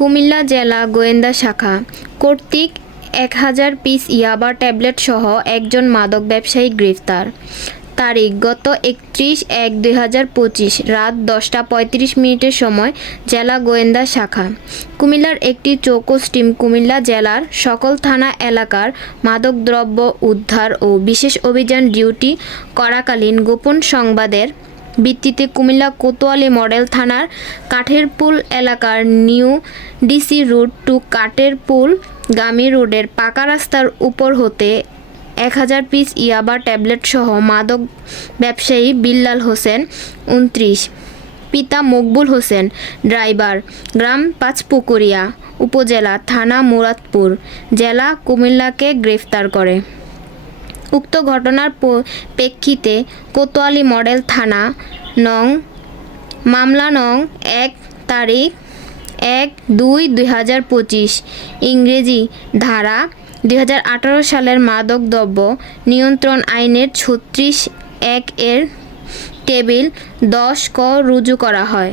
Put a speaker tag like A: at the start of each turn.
A: কুমিল্লা জেলা গোয়েন্দা শাখা কর্তৃক এক হাজার পিস ইয়াবা ট্যাবলেট সহ একজন মাদক ব্যবসায়ী গ্রেফতার। তারিখ, গত একত্রিশ এক দুই হাজার পঁচিশ, রাত দশটা পঁয়ত্রিশ মিনিটের সময় জেলা গোয়েন্দা শাখা। কুমিল্লার একটি চৌকস টিম কুমিল্লা জেলার সকল থানা এলাকার মাদকদ্রব্য উদ্ধার ও বিশেষ অভিযান ডিউটি করাকালীন গোপন সংবাদের ভিত্তিতে কুমিল্লা কোতোয়ালি মডেল থানার কাঠের পুল এলাকার নিউ ডিসি রোড টু কাঠের পুল গামী রোডের পাকা রাস্তার উপর হতে এক হাজার পিস ইয়াবা ট্যাবলেট সহ মাদক ব্যবসায়ী বিল্লাল হোসেন উনত্রিশ, পিতা মকবুল হোসেন, ড্রাইভার গ্রাম পাঁচপুকুরিয়া, উপজেলা থানা মুরাদপুর, জেলা কুমিল্লাকে গ্রেফতার করে। উক্ত ঘটনার প্রেক্ষিতে কোতোয়ালি মডেল থানা নং, মামলা নং এক, তারিখ এক দুই দুই হাজার পঁচিশ, ইংরেজি ধারা দুই হাজার আঠারো সালের মাদক দ্রব্য নিয়ন্ত্রণ আইনের ছত্রিশ এক এর টেবিল দশ ক রুজু করা হয়।